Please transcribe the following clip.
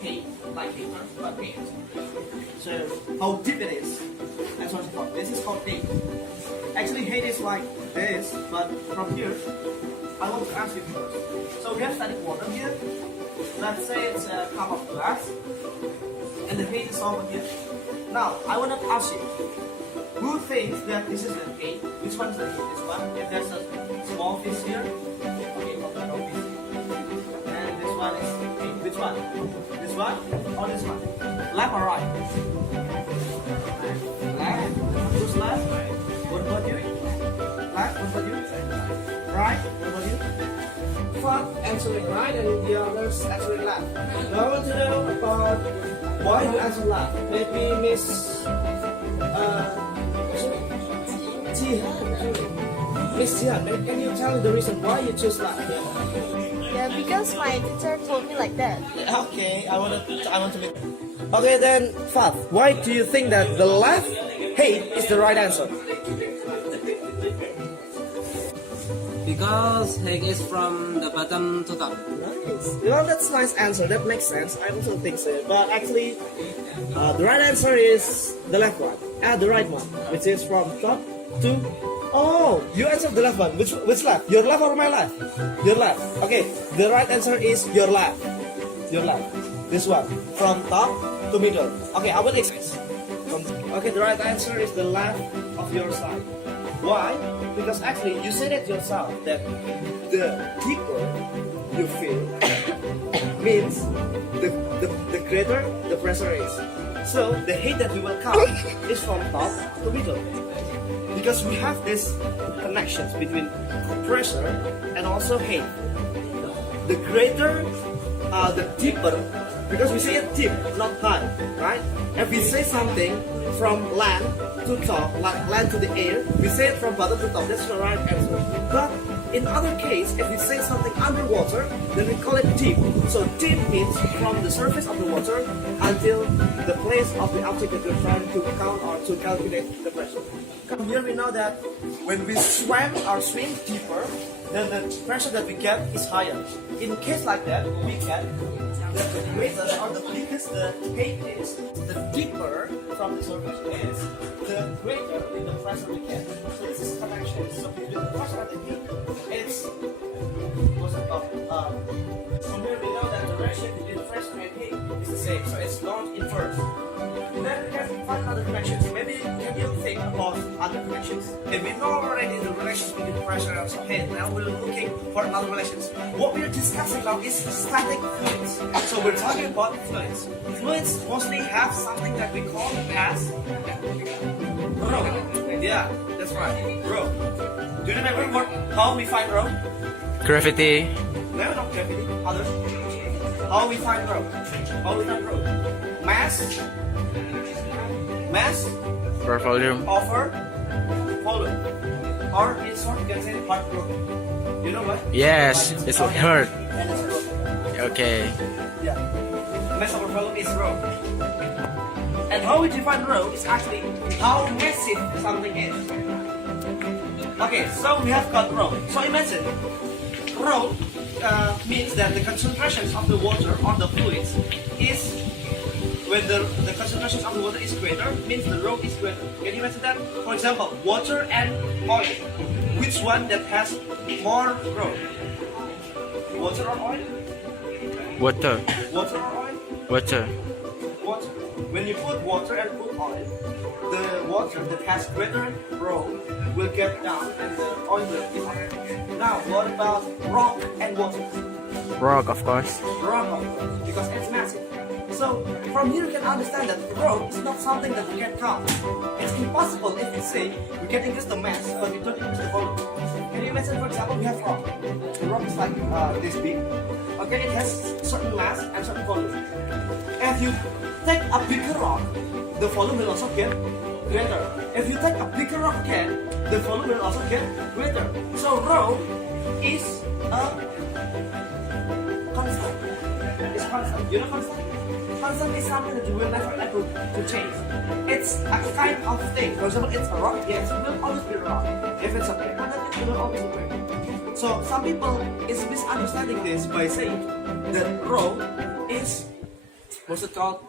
hate, like hater, but hate. So how deep it is, and so on and so forth. This is called hate. Actually, hate is like this, but from here, I want to ask you first. So we have static water here. Let's say it's a cup of glass, and the hate is over here. Now, I want to ask you, who thinks that this is the hate? Which one is the hate? This one? If there's a small fish here, okay, no fish. And this one is hate. Which one? This one or this one? Left or right? Left. Who's left? What about you? Left. What about you? Right. What about you? Fath answering right and the others answering left. Now I want to know about why you answer left. Maybe Miss Jihan. Miss Jihan, can you tell me the reason why you choose left? Yeah, because my teacher told me like that. Okay, I want to make. Okay then, Fath, why do you think that the left hate is the right answer? Because Hague is from the bottom to top. Nice. Well, that's a nice answer. That makes sense. I also think so. But actually, the right answer is the left one. The right one, which is from top to. Oh, you answered the left one. Which left? Your left or my left? Your left. Okay. The right answer is your left. Your left. This one. From top to middle. Okay, I will explain. Okay, the right answer is the left of your side. Why? Because actually you said it yourself that the deeper you feel means the greater the pressure is. So the hate that you will count is from top to middle. Because we have these connections between pressure and also hate. The greater, the deeper, because we say it deep, not high, right? If we say something from land to top, like land to the air, we say it from bottom to top. That's the right answer. But in other case, if we say something underwater, then we call it deep. So deep means from the surface of the water until the place of the object that we're trying to count or to calculate the pressure. From here we know that when we swim deeper, then the pressure that we get is higher. In case like that, we get that the greater or the biggest the hate is, the deeper from the surface is, the greater the pressure we get. So this is connection. So between the pressure and the heat, it's what's it called? From here we know that the ratio between pressure and heat is the same. So it's not inverse. Then we can find other connections. Maybe can you think about other connections? If we know already the relations between pressure and heat, now we're looking for another relations. What we're discussing now is static fluids. So we're talking about fluids. Fluids mostly have something that we call as rho. Yeah, that's right. Rho. Do you remember how we find rho? Gravity. No, not gravity. Others. How we find rho? How we find rho? Mass Per volume. over volume. Or in short, you can say heart rho. You know what? Yes, it's hurt. And it's rho. Okay. Yeah. Mass over volume is rho. And how we define rho is actually how massive something is. Okay, so we have got rho. So imagine, rho means that the concentrations of the water or the fluids is, when the concentrations of the water is greater, means the rho is greater. Can you imagine that? For example, water and oil. Which one that has more rho? Water or oil? Water. Water or oil? Water. Water. When you put water and put oil, the water that has greater rho will get down and the oil will be higher. Now, what about rock and water? Rock, of course. Rock, of course, because it's massive. So, from here you can understand that rho is not something that we can count. It's impossible if we say we can increase the mass, but we don't increase the volume. Can you imagine, for example, we have rock. The rock is like this big. Okay, it has certain mass and certain volume. If you take a bigger rock, the volume will also get greater. If you take a bigger rock again, the volume will also get greater. So rho is a constant. It's constant. You know constant? Constant is something that you will never able to change. It's a kind of thing. For example, it's a rock. Yes, it will always be a rock. If it's a paper, then it will always be paper. So some people is misunderstanding this by saying that rho is what's it called?